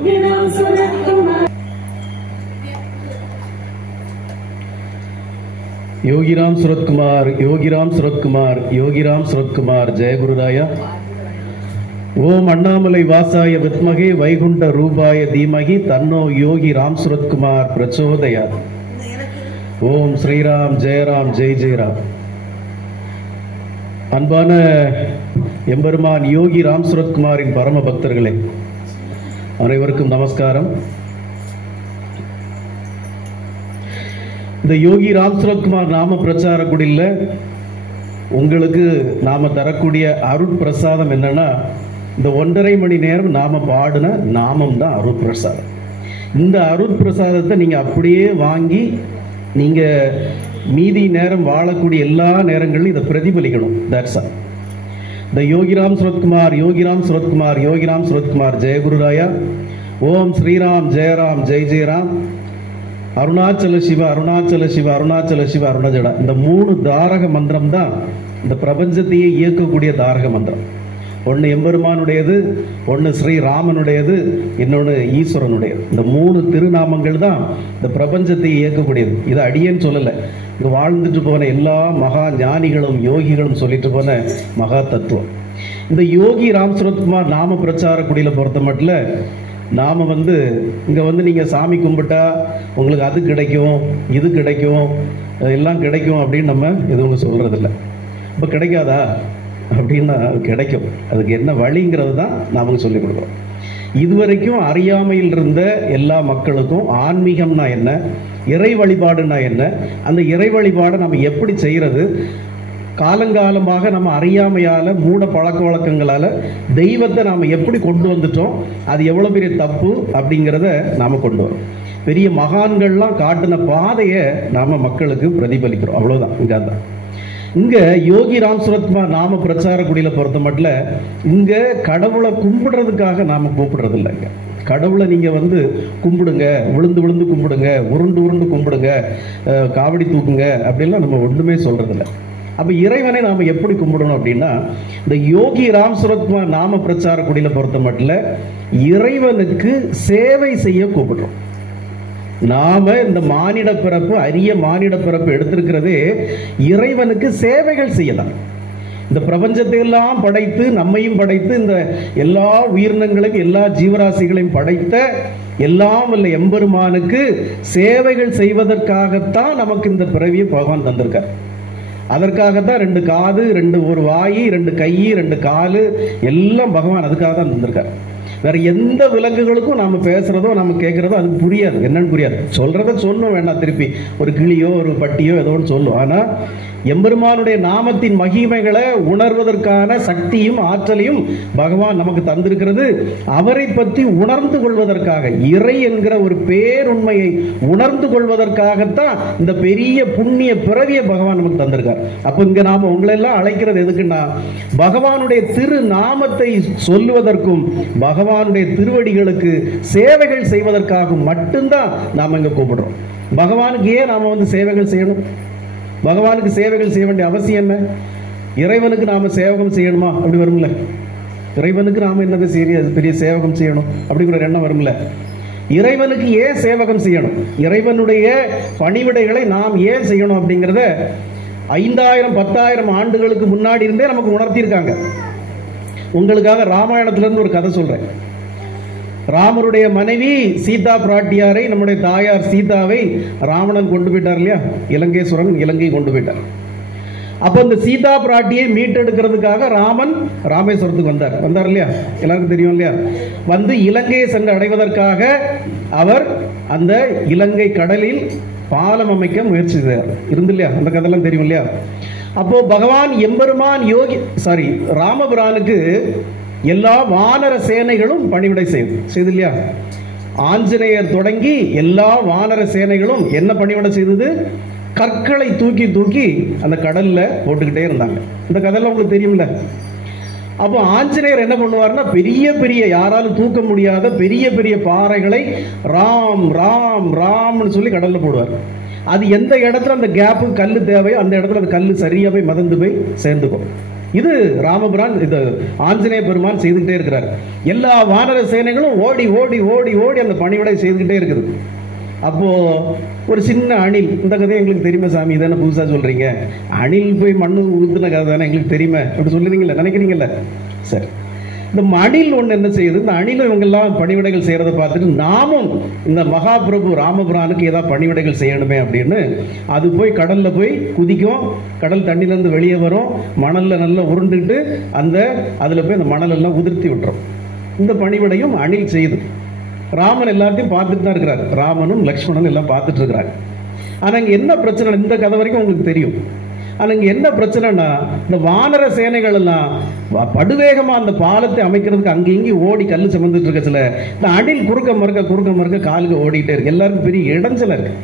योगीराम सूरत कुमार, योगीराम सूरत कुमार, योगीराम सूरत कुमार, जय गुरुराया। ओम अन्नामलै वासाय विद्महे वैकुंठ रूपाय धीमहि तन्नो योगी राम सूरत कुमार प्रचोदयात्। ओम श्रीराम जय राम जय जय राम। அன்பான எம்பெருமான் யோகி ராம் சூரத் குமாரின் பரம பக்தர்களே, அனைவருக்கும் நமஸ்காரம். இந்த யோகி ராம் சூரத் குமார் நாம பிரச்சார குடியில் உங்களுக்கு நாம தரக்கூடிய அருட்பிரசாதம் என்னன்னா, இந்த 1.5 மணி நேரம் நாம பாடின நாமம் தான் அருட்பிரசாதம். இந்த அருட்பிரசாதத்தை நீங்க அப்படியே வாங்கி நீங்க மீதி நேரம் வாழக்கூடிய எல்லா நேரங்களிலும் இதை பிரதிபலிக்கணும். That's all. இந்த யோகிராம் சுரத்குமார், யோகிராம் சுரத்குமார், யோகிராம் சுரத்குமார், ஜெய குருராயா. ஓம் ஸ்ரீராம் ஜெயராம் ஜெய் ஜெயராம். அருணாச்சல சிவ அருணாச்சல சிவ அருணாச்சல சிவ அருணஜடா. இந்த 3 தாரக மந்திரம் தான் இந்த பிரபஞ்சத்தையே இயக்கக்கூடிய தாரக மந்திரம். ஒன்று எம்பெருமானுடையது, ஒன்று ஸ்ரீராமனுடையது, இன்னொன்று ஈஸ்வரனுடையது. இந்த 3 திருநாமங்கள் தான் இந்த பிரபஞ்சத்தை இயக்கக்கூடியது. இதை அடியேன்னு சொல்லலை, இங்கே வாழ்ந்துட்டு போன எல்லா மகா ஞானிகளும் யோகிகளும் சொல்லிட்டு போன மகா தத்துவம். இந்த யோகி ராம் சுரத்குமார் நாம பிரச்சார குடியில் பொறுத்த மட்டும் நாம் இங்கே நீங்கள் சாமி கும்பிட்டா உங்களுக்கு அது கிடைக்கும், இது கிடைக்கும், எல்லாம் கிடைக்கும் அப்படின்னு நம்ம எதுவும் சொல்கிறதில்ல. இப்போ கிடைக்காதா அப்படின்னா கிடைக்கும். அதுக்கு என்ன வழிங்கிறது தான் நாம் சொல்லிக் கொடுக்குறோம். இதுவரைக்கும் அறியாமையில் இருந்த எல்லா மக்களுக்கும் ஆன்மீகம்னா என்ன, இறை வழிபாடுனா என்ன, அந்த இறை வழிபாடை நம்ம எப்படி செய்கிறது, காலங்காலமாக நம்ம அறியாமையால் மூட பழக்க வழக்கங்களால் தெய்வத்தை நாம் எப்படி கொண்டு வந்துட்டோம், அது எவ்வளோ பெரிய தப்பு அப்படிங்கிறத நாம் கொண்டு வரோம். பெரிய மகான்கள்லாம் காட்டின பாதையை நாம் மக்களுக்கு பிரதிபலிக்கிறோம். அவ்வளோதான். இங்கே தான் இங்கே யோகி ராம் சுரத்குமார் நாம பிரச்சார குடியில் பொறுத்த மட்டும் இங்கே கடவுளை கும்பிடுறதுக்காக நாம் கூப்பிடுறது இல்லைங்க. கடவுளை நீங்கள் கும்பிடுங்க, விழுந்து விழுந்து கும்பிடுங்க, உருண்டு உருண்டு கும்பிடுங்க, காவடி தூக்குங்க அப்படின்லாம் நம்ம ஒன்றுமே சொல்கிறதில்ல. அப்போ இறைவனை நாம் எப்படி கும்பிடணும் அப்படின்னா, இந்த யோகி ராம் சுரத்குமார் நாம பிரச்சார குடியில் பொறுத்த மட்டும் இறைவனுக்கு சேவை செய்ய கூப்பிடுறோம். நாம இந்த மானிட பிறப்பு, அரிய மானிட பிறப்பு எடுத்திருக்கிறதே இறைவனுக்கு சேவைகள் செய்யலாம். இந்த பிரபஞ்சத்தை எல்லாம் படைத்து, நம்மையும் படைத்து, இந்த எல்லா உயிரினங்களையும் எல்லா ஜீவராசிகளையும் படைத்த எல்லாம் வல்ல எம்பெருமானுக்கு சேவைகள் செய்வதற்காகத்தான் நமக்கு இந்த பிறவியை பகவான் தந்திருக்கார். அதற்காகத்தான் 2 காது, 1 வாய், 2 கை, 2 காலு எல்லாம் பகவான் அதுக்காக தான் தந்திருக்கார். வேற எந்த விலங்குகளுக்கும் நாம பேசுறதோ நாம கேட்கறதோ அதுக்கு புரியாது, என்னன்னு புரியாது. சொல்றத சொல்லும் வேண்டாம், திருப்பி ஒரு கிளியோ ஒரு பட்டியோ ஏதோ ஒன்று சொல்லும். ஆனா எம்பெருமானுடைய நாமத்தின் மகிமைகளை உணர்வதற்கான சக்தியும் ஆற்றலையும் பகவான் நமக்கு தந்திருக்கிறது. அவரை பற்றி உணர்ந்து கொள்வதற்காக, இறை என்கிற ஒரு பேருண்மையை உணர்ந்து கொள்வதற்காகத்தான் இந்த பெரிய புண்ணிய பிறவியை பகவான் நமக்கு தந்திருக்கார். அப்ப இங்க நாம உங்களை எல்லாம் அழைக்கிறது எதுக்குன்னா, பகவானுடைய திரு நாமத்தை சொல்லுவதற்கும் பகவானுடைய திருவடிகளுக்கு சேவைகள் செய்வதற்காக மட்டும்தான் நாம இங்க கூப்பிடுறோம். பகவானுக்கு ஏன் நாம சேவைகள் செய்யணும்? பகவானுக்கு சேவைகள் செய்ய வேண்டிய அவசியம் என்ன? இறைவனுக்கு நாம சேவகம் செய்யணுமா? அப்படி வரும்ல. இறைவனுக்கு நாம என்னது பெரிய சேவகம் செய்யணும் அப்படிங்கிற எண்ணம் வரும்ல. இறைவனுக்கு ஏன் சேவகம் செய்யணும், இறைவனுடைய பணிவிடைகளை நாம் ஏன் செய்யணும் அப்படிங்கிறத 5000 10,000 ஆண்டுகளுக்கு முன்னாடி இருந்தே நமக்கு உணர்த்தியிருக்காங்க. உங்களுக்காக ராமாயணத்திலிருந்து ஒரு கதை சொல்றேன். ராமருடைய மனைவி சீதா பிராட்டியாரை, நம்முடைய தாயார் சீதாவை ராவணன் கொண்டு போயிட்டார் இல்லையா, இலங்கேஸ்வரன் இலங்கை கொண்டு போயிட்டார். அப்ப இந்த சீதா பிராட்டியை மீட்டெடுக்கிறதுக்காக ராமன் ராமேஸ்வரத்துக்கு வந்தார் இல்லையா, எல்லாருக்கும் தெரியும் இல்லையா. இலங்கையை சென்று அடைவதற்காக அவர் அந்த இலங்கை கடலில் பாலம் அமைக்க முயற்சி செய்தார் இருந்து இல்லையா, அந்த கதையெல்லாம் தெரியும் இல்லையா. அப்போ பகவான் எம்பெருமான் ராமபிரானுக்கு எல்லா வானர சேனைகளும் பணிவிடை செய்து இல்லையா. ஆஞ்சநேயர் தொடங்கி எல்லா வானர சேனைகளும் என்ன பணிவிடை செய்தது? கற்களை தூக்கி தூக்கி அந்த கடல்ல போட்டுக்கிட்டே இருந்தாங்க. இந்த கதையெல்லாம் உங்களுக்கு தெரியும்ல. அப்போ ஆஞ்சநேயர் என்ன பண்ணுவார்னா, பெரிய பெரிய யாராலும் தூக்க முடியாத பெரிய பெரிய பாறைகளை ராம் ராம் ராம்னு சொல்லி கடல்ல போடுவார். அது எந்த இடத்துல அந்த கேப்பு கல் தேவையோ அந்த இடத்துல அந்த கல் சரியா போய் மதந்து போய் சேர்ந்துக்கும். இது ராமபிரான், இது ஆஞ்சநேய பெருமான் செய்துகிட்டே இருக்கிறார். எல்லா வானர சேனைகளும் ஓடி ஓடி ஓடி ஓடி அந்த பணிவிடை செய்துகிட்டே இருக்குது. அப்போ ஒரு சின்ன அணில், இந்த கதையை எங்களுக்கு தெரியுமா சாமி, இதானே புதுசா சொல்றீங்க, அணில் போய் மண்ணு ஊத்துன கதை தானே எங்களுக்கு தெரியுமா அப்படி சொல்லுறீங்களா, நினைக்கிறீங்கல்ல? சரி, இந்த அணில் ஒன்று என்ன செய்யுது, இந்த அணில் இவங்கெல்லாம் பணிவிடைகள் செய்யறதை பார்த்துட்டு நாமும் இந்த மகாபிரபு ராமபிரானுக்கு ஏதாவது பணிவிடைகள் செய்யணுமே அப்படின்னு அது போய் கடல்ல போய் குதிக்கும். கடல் தண்ணியிலேருந்து வெளியே வரும், மணல்ல நல்லா உருண்டுட்டு அதுல போய் அந்த மணல் எல்லாம் உதிர்த்தி விட்டுரும். இந்த பணிவிடையும் அணில் செய்யுது. ராமன் எல்லாத்தையும் பார்த்துட்டு தான் இருக்கிறார், ராமனும் லக்ஷ்மணனும் எல்லாம் பார்த்துட்டு இருக்கிறாங்க. ஆனா இங்க என்ன பிரச்சனை, இந்த கதை வரைக்கும் உங்களுக்கு தெரியும். ஆனா இங்க என்ன பிரச்சனைனா, இந்த வானர சேனைகள் எல்லாம் படுவேகமா அந்த பாலத்தை அமைக்கிறதுக்கு அங்கே இங்கேயும் ஓடி கல்லு சுமந்துட்டு இருக்கச்சுல, இந்த அணில் குறுக்க மறுக்க காலுக்கு ஓடிட்டே இருக்கு. எல்லாருக்கும் பெரிய இடைஞ்சல இருக்கு.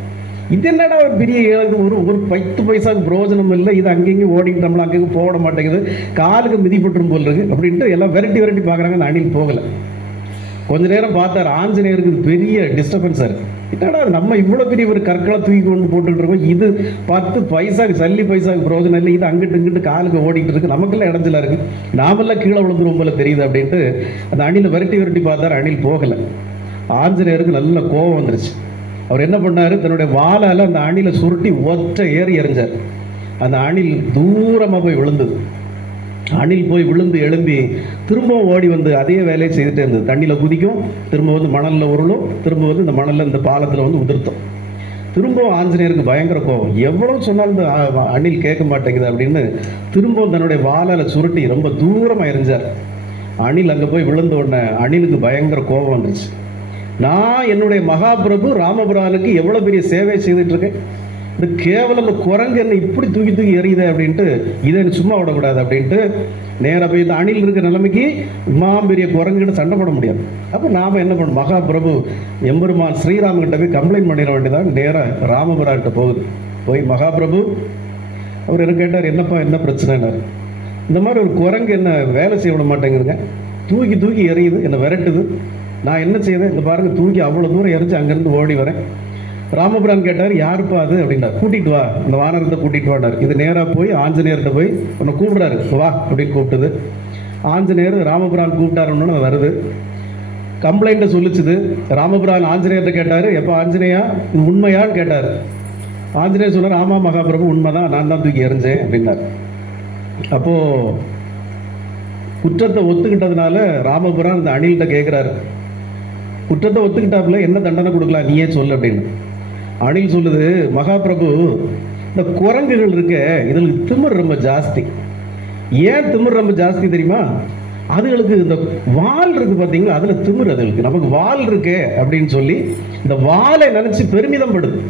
இது என்னடா ஒரு பெரிய ஒரு 10 பைசாவுக்கு பிரயோஜனம் இல்லை, இது அங்கேயும் ஓடிட்டோம்ல, அங்கேயும் போட மாட்டேங்குது, காலுக்கு மிதிப்பட்டுரும் போல் இருக்கு அப்படின்ட்டு எல்லாம் விரட்டி விரட்டி பார்க்குறாங்க. அந்த அணில் போகலை. கொஞ்ச நேரம் பார்த்தார், ஆஞ்சநேயருக்கு பெரிய டிஸ்டர்பன்ஸாக இருக்கு. என்னடா நம்ம இவ்வளோ பெரிய ஒரு கற்களை தூக்கி கொண்டு போட்டுட்டு இருக்கோம், இது 10 பைசாக்கு சல்லி பைசாக்கு பிரயோஜனம் இல்லை, இது அங்கிட்டு இங்கிட்டு காலுக்கு ஓடிட்டு இருக்கு, நமக்கெல்லாம் இடைஞ்சலா இருக்கு, நாமெல்லாம் கீழே விழுந்துரும் போல தெரியுது அப்படின்ட்டு அந்த அணிலை விரட்டி விரட்டி பார்த்தார். அணில் போகலை. ஆஞ்சநேயருக்கு நல்ல கோபம் வந்துருச்சு. அவர் என்ன பண்ணாரு, தன்னுடைய வாளால் அந்த அணிலை சுருட்டி ஒற்றை ஏறி எறிஞ்சார். அந்த அணில் தூரமாக போய் விழுந்தது. அணில் போய் விழுந்து எழும்பி திரும்பவும் ஓடி வந்து அதே வேலையை செய்துட்டே இருந்தது. தண்ணியில் குதிக்கும், திரும்ப வந்து மணலில் உருளும், திரும்ப வந்து இந்த மணலில் இந்த பாலத்தில் வந்து உதிர்த்தோம். திரும்பவும் ஆஞ்சநேயருக்கு பயங்கர கோபம், எவ்வளவு சொன்னாலும் இந்த அணில் கேட்க மாட்டேங்குது அப்படின்னு திரும்பவும் தன்னுடைய வாளால் சுருட்டி ரொம்ப தூரமாக எறிஞ்சார். அணில் அங்கே போய் விழுந்த உடனே அணிலுக்கு பயங்கர கோபம் வந்துருச்சு. நான் என்னுடைய மகாபிரபு ராமபிரானுக்கு எவ்வளோ பெரிய சேவை செய்துட்டு இருக்கேன், இந்த கேவலம் குரங்கு என்ன இப்படி தூக்கி தூக்கி எறியுது அப்படின்ட்டு இதை சும்மா விடக்கூடாது அப்படின்ட்டு நேராக போய் இந்த அணில் இருக்கிற நிலைமைக்கு பெரிய குரங்குகிட்ட சண்டை போட முடியாது. அப்போ நாம் என்ன பண்ணணும், மகாபிரபு எம்பெருமான் ஸ்ரீராமகிட்ட போய் கம்ப்ளைண்ட் பண்ணிட வேண்டியதான். நேராக ராமபிரான்கிட்ட போகுது. போய் மகாபிரபு அவர் என்ன கேட்டார், என்னப்பா என்ன பிரச்சனைனார். இந்த மாதிரி ஒரு குரங்கு என்ன வேலை செய்ய விட மாட்டேங்குதுங்க, தூக்கி தூக்கி எறியுது, என்னை விரட்டுது, நான் என்ன செய்தேன், இந்த பாருங்க தூக்கி அவ்வளோ தூரம் எரிஞ்சு அங்கேருந்து ஓடி வரேன். ராமபிரான் கேட்டார், யாருப்பா அது அப்படின்றார். கூட்டிட்டு வா, இந்த வானரத்தை கூட்டிட்டு வாடார். இது நேராக போய் ஆஞ்சநேயர்கிட்ட போய் உன்னை கூப்பிடுறாரு, வா அப்படின்னு கூப்பிட்டுது. ஆஞ்சநேயர் ராமபிரான் கூப்பிட்டாருன்னு வருது. கம்ப்ளைண்ட்டை சொல்லிச்சுது. ராமபிரான் ஆஞ்சநேயர்கிட்ட கேட்டார், எப்போ ஆஞ்சநேயா இது உண்மையான்னு கேட்டார். ஆஞ்சநேயர் சொன்னார், ஆமா மகாபிரபு உண்மைதான், நான் தான் தூக்கி எறிஞ்சேன் அப்படின்னார். அப்போ குற்றத்தை ஒத்துக்கிட்டதுனால ராமபிரான் இந்த அணில்கிட்ட கேட்கிறாரு, குற்றத்தை ஒத்துக்கிட்டாப்புல என்ன தண்டனை கொடுக்கலாம் நீயே சொல்லு அப்படின்னு. அணில் சொல்லுது, மகாபிரபு இந்த குரங்குகள் இருக்க இதுகளுக்கு திமிர் ரொம்ப ஜாஸ்தி. ஏன் திமிர் ரொம்ப ஜாஸ்தி தெரியுமா, அதுகளுக்கு இந்த வால் இருக்கு பார்த்தீங்களா, அதுல திமிர் அதுகளுக்கு, நமக்கு வால் இருக்கே அப்படின்னு சொல்லி இந்த வாலை நினைச்சு பெருமிதம் படுது.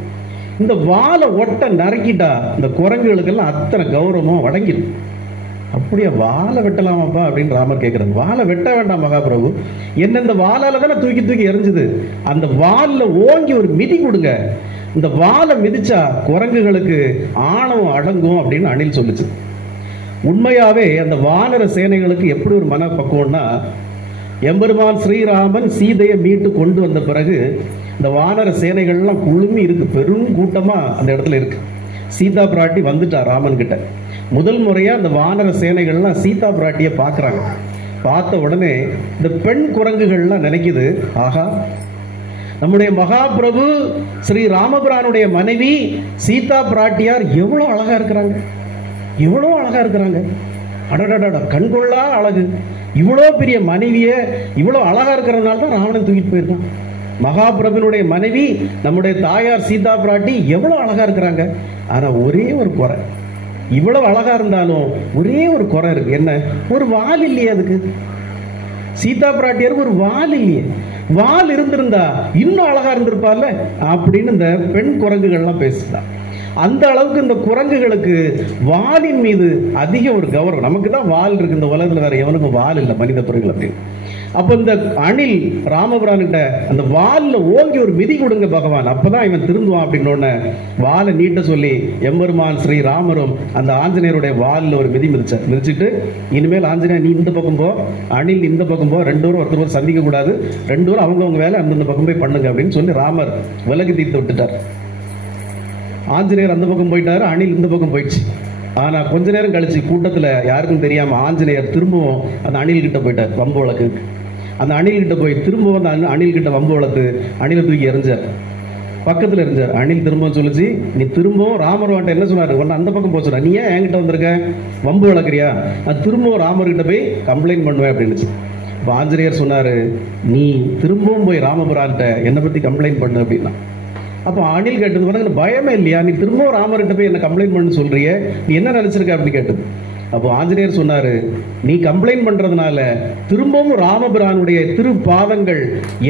இந்த வாலை ஒட்ட நறுக்கிட்டா இந்த குரங்குகளுக்கெல்லாம் அத்தனை கௌரவமும் அடங்கிடும். அப்படியே வாழை வெட்டலாமாப்பா அப்படின்னு ராமர் கேட்கிறாங்க. வாழை வெட்ட வேண்டாம் மகாபிரபு, என்ன இந்த வாளால தானே தூக்கி தூக்கி எரிஞ்சுது, அந்த வாலில் ஓங்கி ஒரு மிதி கொடுங்க, இந்த வாழை மிதிச்சா குரங்குகளுக்கு ஆணவம் அடங்கும் அப்படின்னு அணில் சொல்லுச்சு. உண்மையாவே அந்த வானர சேனைகளுக்கு எப்படி ஒரு மனப்பக்குவம்னா, எம்பெருமான் ஸ்ரீராமன் சீதையை மீட்டு கொண்டு வந்த பிறகு இந்த வானர சேனைகள்லாம் குழுமி இருக்கு, பெரும் கூட்டமா அந்த இடத்துல இருக்கு. சீதா பிராட்டி வந்துட்டா ராமன் கிட்ட. முதல் முறையா அந்த வானர சேனைகள்லாம் சீதா பிராட்டியை பார்க்குறாங்க. பார்த்த உடனே இந்த பெண் குரங்குகள்லாம் நினைக்குது, ஆகா நம்முடைய மகாபிரபு ஸ்ரீ ராமபிரானுடைய மனைவி சீதா பிராட்டியார் எவ்வளோ அழகா இருக்கிறாங்க, எவ்வளோ அழகா இருக்கிறாங்க, அடடடா கண்கொள்ளா அழகு, இவ்வளோ பெரிய மனைவிய இவ்வளோ அழகா இருக்கிறதுனால தான் ராவணன் தூக்கிட்டு போயிருக்கான். மகாபிரபுனுடைய மனைவி நம்முடைய தாயார் சீதா பிராட்டி எவ்வளோ அழகா இருக்கிறாங்க. ஆனா ஒரே ஒரு குறை, இவ்வளவு அழகா இருந்தாலும் ஒரே ஒரு குறை இருக்கு. என்ன, ஒரு வால் இல்லையே அதுக்கு. சீதா பிராட்டியாருக்கு ஒரு வால் இல்லையே, வால் இருந்திருந்தா இன்னும் அழகா இருந்திருப்பார்ல அப்படின்னு இந்த பெண் குரங்குகள்லாம் பேசுதான். அந்த அளவுக்கு இந்த குரங்குகளுக்கு வாலின் மீது அதிக ஒரு கௌரவம். நமக்கு தான் வால் இருக்கு, இந்த உலகத்துல வேற எவனுக்கும் வால் இல்லை மனித பொருள் அப்படின்னு. அப்ப இந்த அணில் ராமபிரான்கிட்ட அந்த வால்ல ஓங்கி ஒரு மிதி கொடுங்க பகவான், அப்பதான் இவன் திருந்துவான் அப்படின்னு வாலை நீட்ட சொல்லி எம்பெருமான் ஸ்ரீ ராமரும் அந்த ஆஞ்சநேயருடைய வாலில் ஒரு மிதிச்சிட்டு, இனிமேல் ஆஞ்சநேயர் நீ இந்த பக்கம் போ, அணில் இந்த பக்கம் போ, ரெண்டு பேரும் ஒருத்தர் சந்திக்க கூடாது, ரெண்டு பேரும் அவங்கவுங்க வேலை அந்தந்த பக்கம் போய் பண்ணுங்க அப்படின்னு சொல்லி ராமர் விலகு தீர்த்து விட்டுட்டார். ஆஞ்சநேயர் அந்த பக்கம் போயிட்டாரு, அணில் இந்த பக்கம் போயிடுச்சு. ஆனா கொஞ்ச நேரம் கழிச்சு கூட்டத்துல யாருக்கும் தெரியாம ஆஞ்சநேயர் திரும்பவும் அந்த அணில் கிட்ட போயிட்டார். வம்பு வழக்கு அந்த அணில் கிட்ட போய் திரும்பவும் அந்த அணில் கிட்ட வம்பு வளர்த்து அணிலை தூக்கி எறிஞ்சார், பக்கத்துல எறிஞ்சார். அணில் திரும்பவும் சொல்லிச்சு, நீ திரும்பவும் ராமர் வாட்ட என்ன சொன்னாரு, ஒன்னு அந்த பக்கம் போக சொன்ன, நீ ஏன் என்கிட்ட வந்திருக்க, வம்பு வளர்க்குறியா, நான் திரும்பவும் ராமர்கிட்ட போய் கம்ப்ளைண்ட் பண்ணுவேன் அப்படின்னுச்சு. இப்போ ஆஞ்சநேயர் சொன்னாரு, நீ திரும்பவும் போய் ராமபுரான்கிட்ட என்னை பத்தி கம்ப்ளைண்ட் பண்ணு அப்படின்னா. அப்போ அணில் கேட்டது, உனக்கு பயமே இல்லையா, நீ திரும்பவும் ராமர்கிட்ட போய் என்ன கம்ப்ளைண்ட் பண்ணு சொல்றியே, நீ என்ன நினைச்சிருக்க அப்படின்னு கேட்டது. அப்போ ஆஞ்சநேயர் சொன்னாரு, நீ கம்ப்ளைண்ட் பண்றதுனால திரும்பவும் ராமபிரானுடைய திருப்பாதங்கள்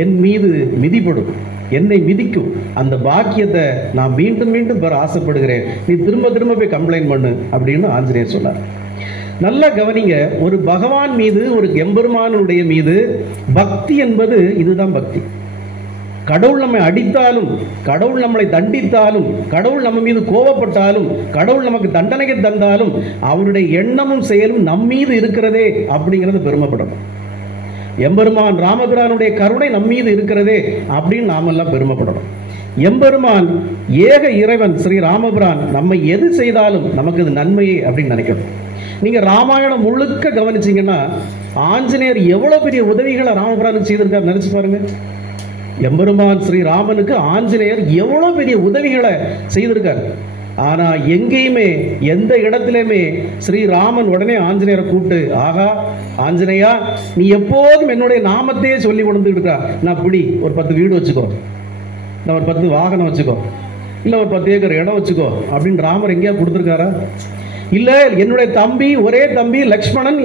என் மீது மிதிப்படும், என்னை மிதிக்கும். அந்த பாக்கியத்தை நான் மீண்டும் மீண்டும் பெற ஆசைப்படுகிறேன், நீ திரும்ப திரும்ப போய் கம்ப்ளைண்ட் பண்ணு அப்படின்னு ஆஞ்சநேயர் சொன்னார். நல்லா கவனிங்க, ஒரு பகவான் மீது, ஒரு எம்பெருமானுடைய மீது பக்தி என்பது இதுதான் பக்தி. கடவுள் நம்மை அடித்தாலும், கடவுள் நம்மளை தண்டித்தாலும், கடவுள் நம்ம மீது கோபப்பட்டாலும், கடவுள் நமக்கு தண்டனைக்கு தந்தாலும் அவருடைய எண்ணமும் செயலும் நம் மீது இருக்கிறதே அப்படிங்கிறது பெருமைப்படணும். எம்பெருமான் ராமபிரானுடைய கருணை நம் மீது இருக்கிறதே அப்படின்னு நாமெல்லாம் பெருமைப்படணும். எம்பெருமான் ஏக இறைவன் ஸ்ரீ ராமபிரான் நம்மை எது செய்தாலும் நமக்கு இது நன்மையே அப்படின்னு நினைக்கணும். நீங்க ராமாயணம் முழுக்க கவனிச்சீங்கன்னா ஆஞ்சநேயர் எவ்வளவு பெரிய உதவிகளை ராமபிரானுக்கு செய்திருக்காரு நினைச்சு பாருங்க. எம்பெருமான் ஸ்ரீ ராமனுக்கு ஆஞ்சநேயர் எவ்வளவு பெரிய உதவிகளை செய்திருக்கார். ஆனா எங்கேயுமே எந்த இடத்திலுமே ஸ்ரீராமன் உடனே ஆஞ்சநேயரை கூப்பிட்டு, ஆகா ஆஞ்சநேயா, நீ எப்போதும் என்னுடைய நாமத்தையே சொல்லி கொண்டு இருக்கா, நான் பிடி ஒரு 10 வீடு வச்சுக்கோ, நான் ஒரு 10 வாகனம் வச்சுக்கோ, இல்ல ஒரு 10 ஏக்கர் இடம் வச்சுக்கோ அப்படின்னு ராமர் எங்கேயா கொடுத்துருக்காரா? இல்ல என்னுடைய தம்பி, ஒரே தம்பி லக்ஷ்மணன்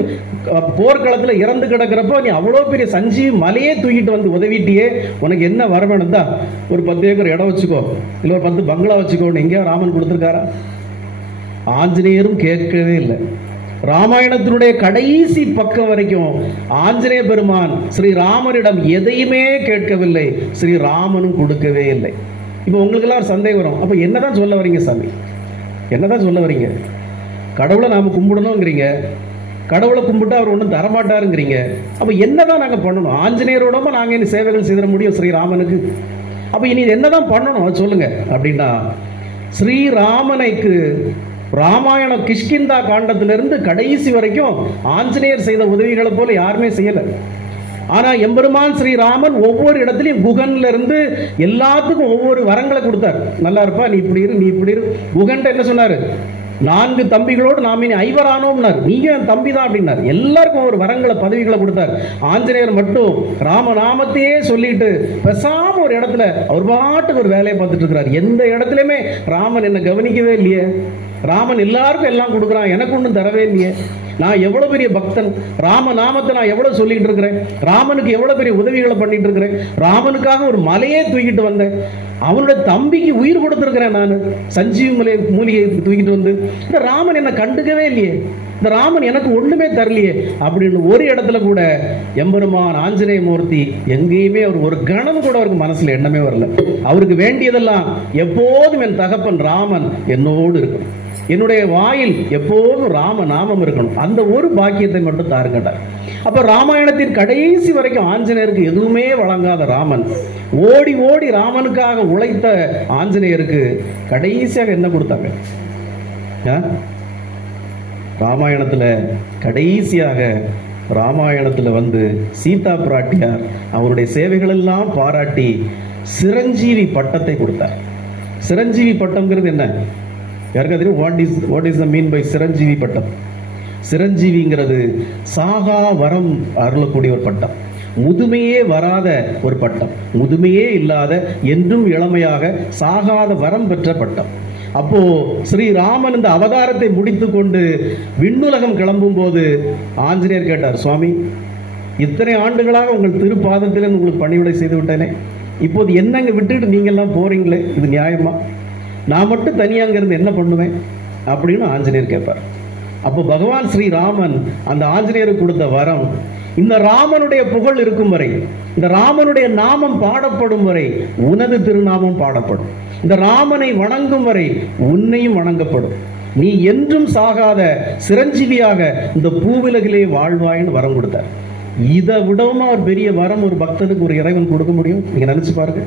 போர்க்களத்துல இறந்து கிடக்கிறப்போ நீ அவ்வளவு பெரிய சஞ்சீவி மலையே தூக்கிட்டு வந்து உதவிட்டியே, உனக்கு என்ன வர வேணும் தான், ஒரு 10 ஏக்கர் இடம் வச்சுக்கோ, இல்ல ஒரு 10 பங்களா வச்சுக்கோன்னு எங்கேயா ராமன் கொடுத்திருக்காரா? ஆஞ்சநேயரும் கேட்கவே இல்லை. ராமாயணத்தினுடைய கடைசி பக்கம் வரைக்கும் ஆஞ்சநேய பெருமான் ஸ்ரீராமரிடம் எதையுமே கேட்கவில்லை, ஸ்ரீராமனும் கொடுக்கவே இல்லை. இப்போ உங்களுக்கு எல்லாம் ஒரு சந்தேகம் வரும், அப்ப என்னதான் சொல்ல வரீங்க சாமி, என்னதான் சொல்ல வரீங்க? கடவுளை நாம கும்பிடணுங்கிறீங்க, கடவுளை கும்பிட்டு அவர் ஒன்றும் தரமாட்டாருங்கிறீங்க, அப்ப என்னதான் நாங்க பண்ணணும்? ஆஞ்சநேயரோட நாங்க இனி சேவைகள் செய்திட முடியும் ஸ்ரீராமனுக்கு? அப்ப இனி என்னதான் பண்ணணும் சொல்லுங்க அப்படின்னா, ஸ்ரீராமனுக்கு ராமாயண கிஷ்கிந்தா காண்டத்திலிருந்து கடைசி வரைக்கும் ஆஞ்சநேயர் செய்த உதவிகளை போல யாருமே செய்யல. ஆனா எம்பெருமான் ஸ்ரீராமன் ஒவ்வொரு இடத்துலையும் குகன்ல இருந்து எல்லாத்துக்கும் ஒவ்வொரு வரங்களை கொடுத்தார். நல்லா இருப்பா, நீ இப்படி இரு, நீ இப்படி இரு. குகன் என்ன சொன்னாரு, 4 தம்பிகளோடு நாம் இனி 5 ஆனோம்னார், நீங்க என் தம்பி தான் அப்படின்னார். எல்லாருக்கும் ஒரு வரங்களை பதவிகளை கொடுத்தார். ஆஞ்சநேயர் மட்டும் ராமநாமத்தையே சொல்லிட்டு பெசாம ஒரு இடத்துல அவர் பாட்டுக்கு ஒரு வேலையை பார்த்துட்டு இருக்கிறார். எந்த இடத்துலயுமே ராமன் என்ன கவனிக்கவே இல்லையே, ராமன் எல்லாருக்கும் எல்லாம் கொடுக்குறான், எனக்கு ஒன்றும் தரவே இல்லையே, நான் எவ்வளவு பெரிய பக்தன், ராம நாமத்தை நான் எவ்வளவு சொல்லிட்டு இருக்கிறேன், ராமனுக்கு எவ்வளவு பெரிய உதவிகளை பண்ணிட்டு இருக்கிறேன், ராமனுக்காக ஒரு மலையே தூக்கிட்டு வந்தேன், அவனுடைய தம்பிக்கு உயிர் கொடுத்திருக்கிறேன், நான் சஞ்சீவி மூலிகை தூக்கிட்டு வந்து, இந்த ராமன் என்ன கண்டுக்கவே இல்லையே, இந்த ராமன் எனக்கு ஒண்ணுமே தரலையே அப்படின்னு ஒரு இடத்துல கூட எம்பெருமான் ஆஞ்சநேய மூர்த்தி எங்கேயுமே அவர் ஒரு கணம் கூட அவருக்கு மனசுல எண்ணமே வரல. அவருக்கு வேண்டியதெல்லாம் எப்போதும் என் தகப்பன் ராமன் என்னோடு இருக்கணும், என்னுடைய வாயில் எப்போதும் ராம நாமம் இருக்கணும், அந்த ஒரு பாக்கியத்தை மட்டும் தாருங்கட்டார். அப்ப ராமாயணத்தின் கடைசி வரைக்கும் ஆஞ்சநேயருக்கு எதுவுமே வழங்காத ராமன், ஓடி ஓடி ராமனுக்காக உழைத்த ஆஞ்சநேயருக்கு கடைசியாக என்ன கொடுத்தாங்க? ராமாயணத்துல கடைசியாக ராமாயணத்துல வந்து சீதா பிராட்டியார் அவருடைய சேவைகள் எல்லாம் பாராட்டி சிரஞ்சீவி பட்டத்தை கொடுத்தார். சிரஞ்சீவி பட்டம்ங்கிறது என்ன? யாருக்கா தெரியும்? What is the mean by Chiranjeevi பட்டம்? சிரஞ்சீவிங்கிறது சாகா வரம் அருளக்கூடிய ஒரு பட்டம், முதுமையே வராத ஒரு பட்டம், முதுமையே இல்லாத என்றும் இளமையாக சாகாத வரம் பெற்ற பட்டம். அப்போ ஸ்ரீராமன் இந்த அவதாரத்தை முடித்துக் கொண்டு விண்ணுலகம் கிளம்பும் போது ஆஞ்சநேயர் கேட்டார், சுவாமி, இத்தனை ஆண்டுகளாக உங்கள் திருப்பாதத்தில் உங்களுக்கு பணிவிடை செய்து விட்டேனே, இப்போது என்னங்க விட்டுட்டு நீங்க எல்லாம் போறீங்களே, இது நியாயமா? நான் மட்டும் தனியாங்க இருந்து என்ன பண்ணுவேன் அப்படின்னு ஆஞ்சநேயர் கேட்பார். அப்போ பகவான் ஸ்ரீராமன் அந்த ஆஞ்சநேயருக்கு கொடுத்த வரம், இந்த ராமனுடைய புகழ் இருக்கும் வரை, இந்த ராமனுடைய நாமம் பாடப்படும் வரை உனது திருநாமம் பாடப்படும், இந்த ராமனை வணங்கும் வரை உன்னையும் வணங்கப்படும், நீ என்றும் சாகாத சிரஞ்சீவியாக இந்த பூவிலகிலே வாழ்வாயின்னு வரம் கொடுத்தார். இதை விடவும் ஒரு பெரிய வரம் ஒரு பக்தனுக்கு ஒரு இறைவன் கொடுக்க முடியும்? நீங்க நினைச்சு பாருங்க.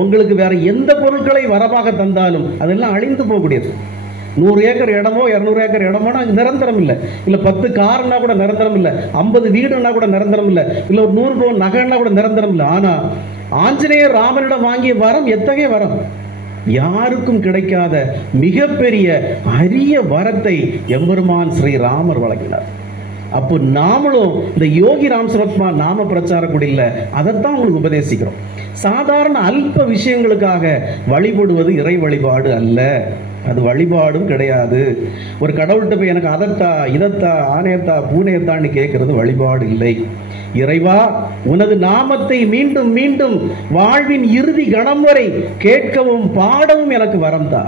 உங்களுக்கு வேற எந்த பொருட்களை வரமாக தந்தாலும் அதெல்லாம் அழிந்து போகக்கூடியது. 100 ஏக்கர் இடமோ 200 ஏக்கர் இடமோனா நிரந்தரம் இல்லை. இல்லை 10 கார்னா கூட நிரந்தரம் இல்லை. 50 வீடுன்னா கூட நிரந்தரம் இல்லை. இல்லை ஒரு 100 பவுன் நகைன்னா கூட நிரந்தரம் இல்லை. ஆனா ஆஞ்சநேயர் ராமனிடம் வாங்கிய வரம் எத்தகைய வரம்! யாருக்கும் கிடைக்காத மிகப்பெரிய அரிய வரத்தை எம்பெருமான் ஸ்ரீராமர் வழங்கினார். அப்போ நாமளும் இந்த யோகி ராம் சரத்மா நாம பிரச்சார குடியில் அதைத்தான் உங்களுக்கு உபதேசிக்கிறோம். சாதாரண அல்ப விஷயங்களுக்காக வழிபடுவது இறை வழிபாடு அல்ல. அது வழிபாடும் கிடையாது. ஒரு கடவுள்கிட்ட போய் எனக்கு அதத்தா இதத்தா ஆணையத்தா பூனையத்தான்னு கேட்கறது வழிபாடு இல்லை. இறைவா, உனது நாமத்தை மீண்டும் மீண்டும் வாழ்வின் இறுதி கணம் வரை கேட்கவும் பாடவும் எனக்கு வரம் தா.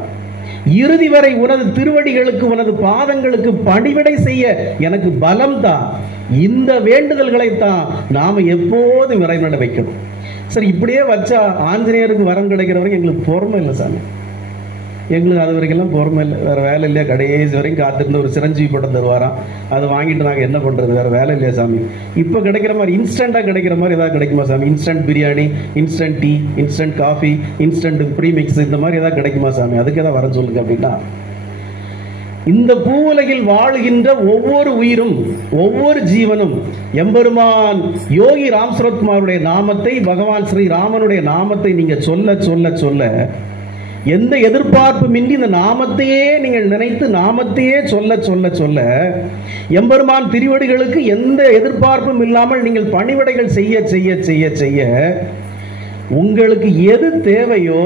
இறுதி வரை உனது திருவடிகளுக்கு உனது பாதங்களுக்கு பணிவிடை செய்ய எனக்கு பலம் தான். இந்த வேண்டுதல்களைத்தான் நாம எப்போதும் இறைவனிடம் வைக்கணும். சரி, இப்படியே வச்சா ஆஞ்சநேயருக்கு வரம் கிடைக்கிற வரைக்கும் எங்களுக்கு பொறுமை இல்லை சாமி. எங்களுக்கு அது வரைக்கும் பொறுமை இல்லை. வேறு வேலை இல்லையா? கடைசி வரைக்கும் காத்திருந்து ஒரு சிரஞ்சீவி பட்டம் தருவாராம். அதை வாங்கிட்டு நாங்கள் என்ன பண்ணுறது? வேறு வேலை இல்லையா சாமி? இப்போ கிடைக்கிற மாதிரி இன்ஸ்டண்ட்டாக கிடைக்கிற மாதிரி ஏதாவது கிடைக்குமா சாமி? Instant biryani, instant tea, instant coffee, instant premix, இந்த மாதிரி ஏதாவது கிடைக்குமா சாமி? அதுக்கு ஏதாவது வர சொல்லுங்க. அப்படின்னா இந்த பூவுலகில் வாழுகின்ற ஒவ்வொரு உயிரும் ஒவ்வொரு ஜீவனும் எம்பெருமான் யோகி ராம் சரத்குமாருடைய நாமத்தை, பகவான் ஸ்ரீராமனுடைய நாமத்தை நீங்க சொல்ல சொல்ல சொல்ல எந்த எதிர்பார்ப்புமின்றி இந்த நாமத்தையே நீங்கள் நினைத்து நாமத்தையே சொல்ல சொல்ல சொல்ல எம்பெருமான் திருவடிகளுக்கு எந்த எதிர்பார்ப்பும் இல்லாமல் நீங்கள் பணிவிடைகள் செய்ய செய்ய செய்ய செய்ய உங்களுக்கு எது தேவையோ,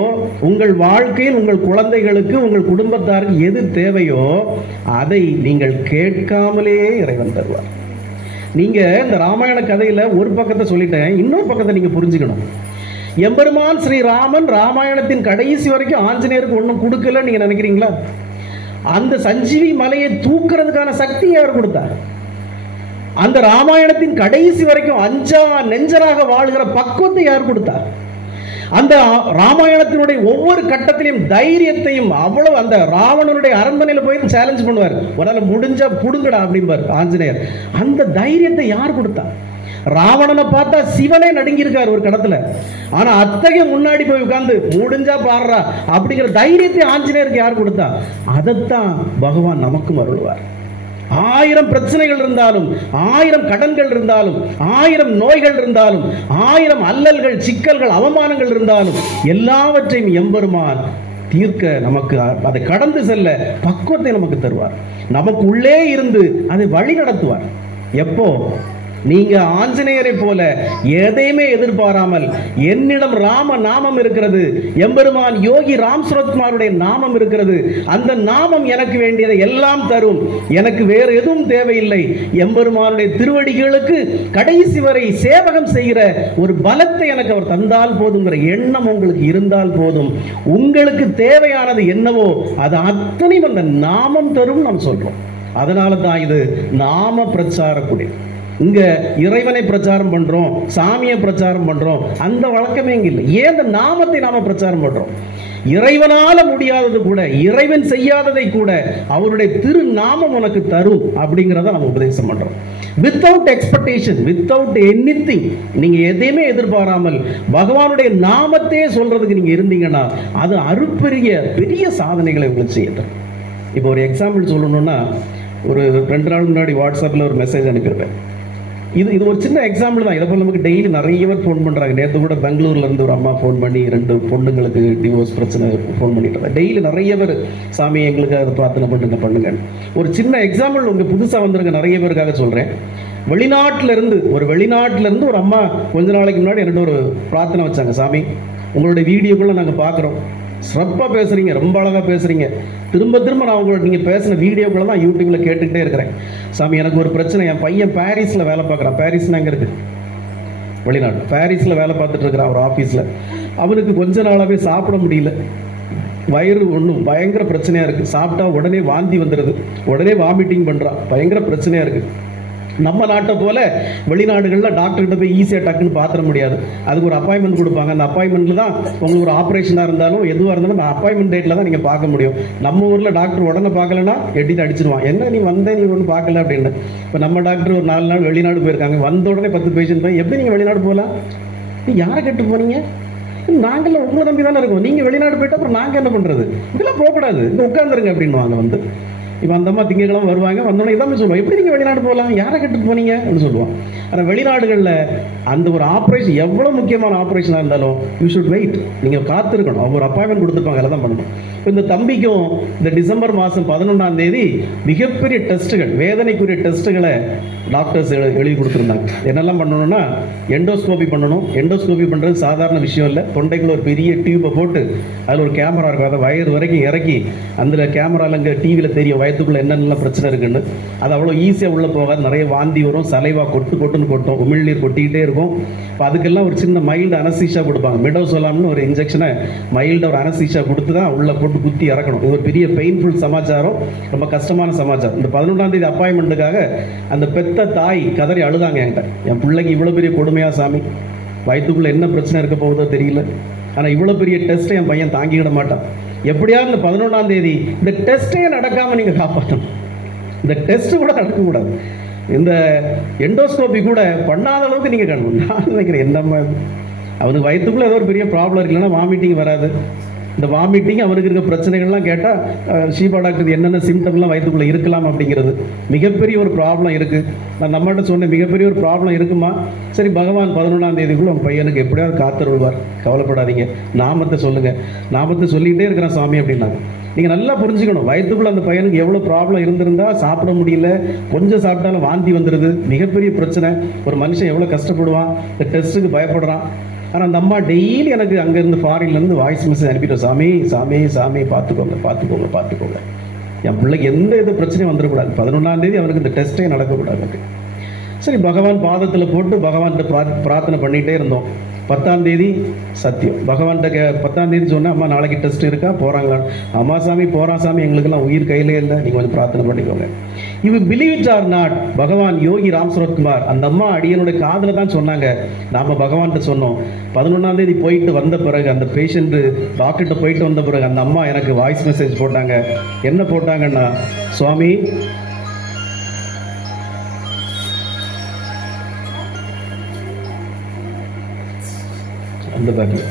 உங்கள் வாழ்க்கையில் உங்கள் குழந்தைகளுக்கு உங்கள் குடும்பத்தாருக்கு எது தேவையோ அதை நீங்கள் கேட்காமலே இறைவன் தருவார். நீங்க இந்த ராமாயண கதையில ஒரு பக்கத்தை சொல்லிட்டேன், இன்னொரு பக்கத்தை நீங்க புரிஞ்சுக்கணும். எம்பெருமான் ஸ்ரீராமன் ராமாயணத்தின் கடைசி வரைக்கும் ஆஞ்சநேயருக்கு ஒன்றும் கொடுக்கல நீங்க நினைக்கிறீங்களா? அந்த சஞ்சீவி மலையை தூக்குறதுக்கான சக்தி யார் கொடுத்தார்? அந்த ராமாயணத்தின் கடைசி வரைக்கும் அஞ்சா நெஞ்சராக வாழ்கிற பக்குவத்தை யார் கொடுத்தார்? அந்த ராமாயணத்தினுடைய ஒவ்வொரு கட்டத்திலையும் தைரியத்தையும் அவ்வளவு, அந்த ராவணனுடைய அரண்மனையில் போய் சேலஞ்ச் பண்ணுவார், உன்னால முடிஞ்சா புடுங்கடா அப்படிம்பார் ஆஞ்சநேயர். அந்த தைரியத்தை யார் கொடுத்தா? ராவணனை பார்த்தா சிவனே நடுங்கி இருக்கார் ஒரு கடத்துல. ஆனா அத்தகைய முன்னாடி போய் உட்கார்ந்து முடிஞ்சா பாடுறா அப்படிங்கிற தைரியத்தை ஆஞ்சநேயருக்கு யார் கொடுத்தா? அதைத்தான் பகவான் நமக்கும் அருள்வார். 1000 பிரச்சனைகள் இருந்தாலும், 1000 கடன்கள் இருந்தாலும், 1000 நோய்கள் இருந்தாலும், 1000 அல்லல்கள், சிக்கல்கள், அவமானங்கள் இருந்தாலும் எல்லாவற்றையும் எம்பெருமான் தீர்க்க நமக்கு, அதை கடந்து செல்ல பக்குவத்தை நமக்கு தருவார். நமக்கு உள்ளே இருந்து அதை வழி நடத்துவார். எப்போ நீங்க ஆஞ்சநேயரை போல எதையுமே எதிர்பாராமல் என்னிடம் ராம நாமம் இருக்கிறது, எம்பெருமான் யோகி ராம் சரத்குமாருடைய நாமம் இருக்கிறது, அந்த நாமம் எனக்கு வேண்டியதை எல்லாம் தரும், எனக்கு வேறு எதுவும் தேவையில்லை, எம்பெருமானுடைய திருவடிகளுக்கு கடைசி வரை சேவகம் செய்கிற ஒரு பலத்தை எனக்கு அவர் தந்தால் போதுங்கிற எண்ணம் உங்களுக்கு இருந்தால் போதும். உங்களுக்கு தேவையானது என்னவோ அது அத்தனையும் அந்த நாமம் தரும் நாம் சொல்றோம். அதனால தான் இது நாம பிரச்சாரக்கூடிய. இங்க இறைவனை பிரச்சாரம் பண்றோம், சாமியை பிரச்சாரம் பண்றோம், அந்த வழக்கமே இங்க இல்லை. ஏன் இந்த நாமத்தை நாம பிரச்சாரம் பண்றோம்? இறைவனால முடியாதது கூட, இறைவன் செய்யாததை கூட அவருடைய திருநாமம் உனக்கு தரும் அப்படிங்கிறத நம்ம உபதேசம் பண்றோம். வித்தவுட் எக்ஸ்பெக்டேஷன், வித்தவுட் எனிதிங், நீங்க எதையுமே எதிர்பாராமல் பகவானுடைய நாமத்தையே சொல்றதுக்கு நீங்க இருந்தீங்கன்னா அது அருப்பெரிய பெரிய சாதனைகளை உங்களுக்கு செய்யுது. இப்போ ஒரு எக்ஸாம்பிள் சொல்லணும்னா, ஒரு 2 நாள் முன்னாடி வாட்ஸ்அப்பில் ஒரு மெசேஜ் அனுப்பியிருப்பேன். இது ஒரு சின்ன எக்ஸாம்பிள் தான். இதை போல் நமக்கு டெய்லி நிறைய பேர் ஃபோன் பண்ணுறாங்க. நேற்று கூட பெங்களூர்ல இருந்து ஒரு அம்மா ஃபோன் பண்ணி 2 பொண்ணுங்களுக்கு டிவோர்ஸ் பிரச்சனை ஃபோன் பண்ணிட்டு இருந்தேன். டெய்லி நிறைய பேர் சாமி எங்களுக்கு அதை பிரார்த்தனை பண்ணுங்க. ஒரு சின்ன எக்ஸாம்பிள் உங்க புதுசாக வந்திருக்க நிறைய பேருக்காக சொல்கிறேன். வெளிநாட்டில இருந்து ஒரு அம்மா கொஞ்ச நாளைக்கு முன்னாடி என்கிட்ட ஒரு பிரார்த்தனை வச்சாங்க. சாமி, உங்களுடைய வீடியோக்குள்ள நாங்கள் பார்க்குறோம், சிறப்பாக பேசுறீங்க, ரொம்ப அழகாக பேசுறீங்க, திரும்ப திரும்ப நான் உங்களோட நீங்கள் பேசின வீடியோக்களை தான் யூடியூப்ல கேட்டுக்கிட்டே இருக்கிறேன். சாமி, எனக்கு ஒரு பிரச்சனை. என் பையன் பாரிஸில் வேலை பார்க்குறான். பாரிஸ்னா எங்கே இருக்கு? வெளிநாடு. பாரிஸில் வேலை பார்த்துட்டு இருக்கிறான் ஒரு ஆஃபீஸில். அவனுக்கு கொஞ்ச நாளாகவே சாப்பிட முடியல. வயிறு ஒன்றும் பயங்கர பிரச்சனையாக இருக்குது. சாப்பிட்டா உடனே வாந்தி வந்துடுது, உடனே வாமிட்டிங் பண்ணுறான். பயங்கர பிரச்சனையாக இருக்குது. நம்ம நாட்டை போல வெளிநாடுகளில் டாக்டர்கிட்ட போய் ஈஸியாக டக்குன்னு பார்த்துட முடியாது. அதுக்கு ஒரு அப்பாயின்மெண்ட் கொடுப்பாங்க. அந்த அப்பாயின்மெண்ட்டில் தான் உங்களுக்கு ஒரு ஆப்ரேஷனாக இருந்தாலும் எதுவாக இருந்தாலும் அந்த அப்பாயின்மெண்ட் டேட்டில் தான் நீங்கள் பார்க்க முடியும். நம்ம ஊரில் டாக்டர் உடனே பார்க்கலன்னா எட்டிட்டு அடிச்சிருவான், என்ன நீ ஒன்றும் பார்க்கல அப்படின்னு. இப்போ நம்ம டாக்டர் ஒரு 4 நாள் வெளிநாடு போயிருக்காங்க, வந்த உடனே 10 பேஷண்ட் போய் எப்படி நீங்கள் வெளிநாடு போகலாம்? நீ யாரை கேட்டு போனீங்க? நாங்களாம் உங்களை நம்பி தானே இருக்கோம், நீங்க வெளிநாடு போயிட்டு அப்புறம் நாங்க என்ன பண்றது, இதெல்லாம் போகக்கூடாது, இங்க உட்காந்துருங்க அப்படின்வாங்க. வந்து இப்போ அந்த அம்மா திங்கக்கிழமை வருவாங்க, வந்தோடனே இதாமே சொல்லுவோம், எப்படி நீங்கள் வெளிநாடு போகலாம், யாரை கட்டுட்டு போனீங்க அப்படின்னு சொல்லுவோம். ஆனால் வெளிநாடுகளில் அந்த ஒரு ஆப்ரேஷன் எவ்வளோ முக்கியமான ஆப்ரேஷனாக இருந்தாலும் யூ ஷுட் வெயிட், நீங்கள் காத்திருக்கணும். அவங்க ஒரு அப்பாயின்மெண்ட் கொடுத்துருப்பாங்க, அதில் தான் பண்ணணும். இப்போ இந்த தம்பிக்கும் இந்த டிசம்பர் மாதம் 11ஆம் தேதி மிகப்பெரிய டெஸ்ட்டுகள், வேதனைக்குரிய டெஸ்ட்டுகளை டாக்டர்ஸ் எழுதி கொடுத்துருந்தாங்க. என்னெல்லாம் பண்ணணும்னா எண்டோஸ்கோபி பண்ணணும். எண்டோஸ்கோபி பண்ணுறது சாதாரண விஷயம் இல்லை. தொண்டைக்குள்ள ஒரு பெரிய டியூப்பை போட்டு அதில் ஒரு கேமரா இருக்கும், அதை வயிறு வரைக்கும் இறக்கி அந்த கேமராவில் இங்கே டிவியில் தெரியும் வயிற்றுக்குள்ளே என்னென்ன பிரச்சனை இருக்குன்னு. அது அவ்வளோ ஈஸியாக உள்ளே போகாது, நிறைய வாந்தி வரும், சலைவா கொட்டுன்னு கொட்டும், உமிழ்நீர் கொட்டிக்கிட்டே இருக்கும். இப்போ அதுக்கெல்லாம் ஒரு சின்ன மைல்டு அனஸ்தீசியா கொடுப்பாங்க, மிடோசோலாம்னு ஒரு இன்ஜெக்ஷனை மைல்டு ஒரு அனஸ்தீசியா கொடுத்து தான் உள்ளே போட்டு குத்தி இறக்கணும். இது ஒரு பெரிய பெயின்ஃபுல் சமாச்சாரம், ரொம்ப கஷ்டமான சமாச்சாரம். இந்த 11ஆம் தேதி அப்பாயின்மெண்ட்டுக்காக அந்த பெத்த தாய் கதறி அழுதாங்க என்கிட்ட, என் பிள்ளைக்கு இவ்வளோ பெரிய கொடுமையா சாமி, வயிற்றுக்குள்ளே என்ன பிரச்சனை இருக்க போகுதோ தெரியல, ஆனால் இவ்வளோ பெரிய டெஸ்ட்டை என் பையன் தாங்கிக்கிட மாட்டான். எப்படியாவது இந்த 11ஆம் தேதி இந்த டெஸ்ட்டே நடக்காமல் நீங்கள் காப்பாற்றணும். இந்த டெஸ்ட் கூட நடக்கக்கூடாது, இந்த எண்டோஸ்கோபி கூட பண்ணாத அளவுக்கு நீங்கள் காணணும். நான் நினைக்கிறேன் என்னம்மா அவனுக்கு வயிற்றுக்குள்ளே ஏதோ ஒரு பெரிய ப்ராப்ளம் இருக்குல்லன்னா வாமிட்டிங் வராது. இந்த வாமிட்டிங் அவனுக்கு இருக்க பிரச்சனைகள்லாம் கேட்டால் ஷீபா டாக்டர் என்னென்ன சிம்டம்லாம் வயிற்றுக்குள்ளே இருக்கலாம் அப்படிங்கிறது மிகப்பெரிய ஒரு ப்ராப்ளம் இருக்குது. நான் நம்மகிட்ட சொன்னேன், மிகப்பெரிய ஒரு ப்ராப்ளம் இருக்குமா, சரி பகவான் 11ஆம் தேதிக்குள்ளே உங்கள் பையனுக்கு எப்படியாவது காத்திருவார், கவலைப்படாதீங்க, நாமத்தை சொல்லுங்கள், நாமத்தை சொல்லிகிட்டே இருக்கிறேன் சாமி அப்படின்னாங்க. நீங்கள் நல்லா புரிஞ்சுக்கணும், வயிற்றுக்குள்ளே அந்த பையனுக்கு எவ்வளோ ப்ராப்ளம் இருந்திருந்தா, சாப்பிட முடியல, கொஞ்சம் சாப்பிட்டாலும் வாந்தி வந்துடுது, மிகப்பெரிய பிரச்சனை. ஒரு மனுஷன் எவ்வளோ கஷ்டப்படுவான், இந்த டெஸ்ட்டுக்கு பயப்படுறான். ஆனால் அந்த அம்மா டெய்லி எனக்கு அங்கேருந்து ஃபாரின்லேருந்து வாய்ஸ் மெசேஜ் அனுப்பிட்டோம், சாமி சாமி சாமி பார்த்துக்கோங்க பார்த்துக்கோங்க பார்த்துக்கோங்க, என் பிள்ளைக்கு எந்த இது பிரச்சனையும் வந்துடக்கூடாது, 11ஆம் தேதி அவனுக்கு இந்த டெஸ்ட்டே நடக்கக்கூடாது. சரி பகவான் பாதத்தில் போட்டு பகவான்கிட்ட பிரார்த்தனை பண்ணிகிட்டே இருந்தோம். 10ஆம் தேதி சத்தியம் பகவான்கிட்ட 10ஆம் தேதி சொன்னேன், அம்மா நாளைக்கு டெஸ்ட் இருக்கா, போகிறாங்களா, அம்மா சாமி போகிறான் சாமி, எங்களுக்கெல்லாம் உயிர் கையிலே இல்லை, நீங்கள் கொஞ்சம் பிரார்த்தனை பண்ணிக்கோங்க. You believe it or not, பகவான் யோகி ராம் சரத்குமார் அந்த அம்மா அடியனுடைய காதில் தான் சொன்னாங்க. நாம் பகவான்கிட்ட சொன்னோம். 11ஆம் தேதி போயிட்டு வந்த பிறகு அந்த பேஷண்ட்டு டாக்டர்கிட்ட போயிட்டு வந்த பிறகு அந்த அம்மா எனக்கு வாய்ஸ் மெசேஜ் போட்டாங்க. என்ன போட்டாங்கன்னா, சுவாமி அந்த பேக்கில்